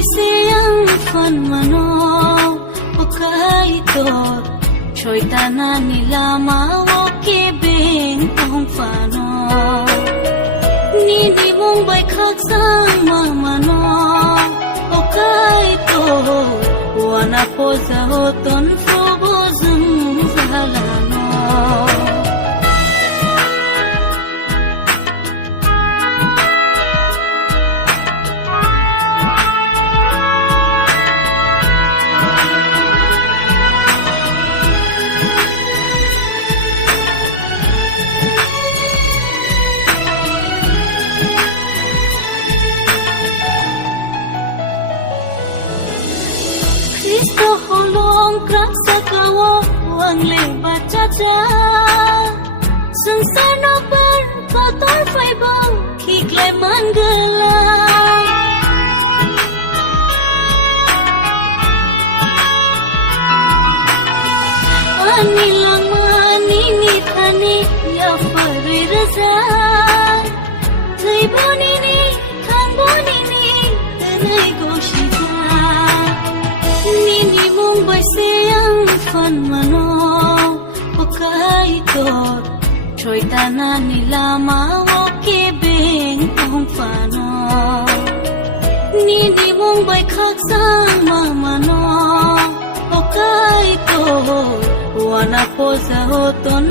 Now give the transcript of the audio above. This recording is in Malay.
bay siang fan mano okai tot choi tana nilama oke beng tong fano ni di mong bay khak sang mano okai to wana poza hoton frobo zum zalano Cristo holong krak sakawo ang lebat caca Sensar no ber kotor faibang kiklay manggelam Anilang maninit ani ya fari razan Tay bonini kang bonini tenay goshita Nini mong bay siang fan mano okai tot choi tana nilama oke beng tong fano Nini mong bay khak sang mano okai tot wana poza hoton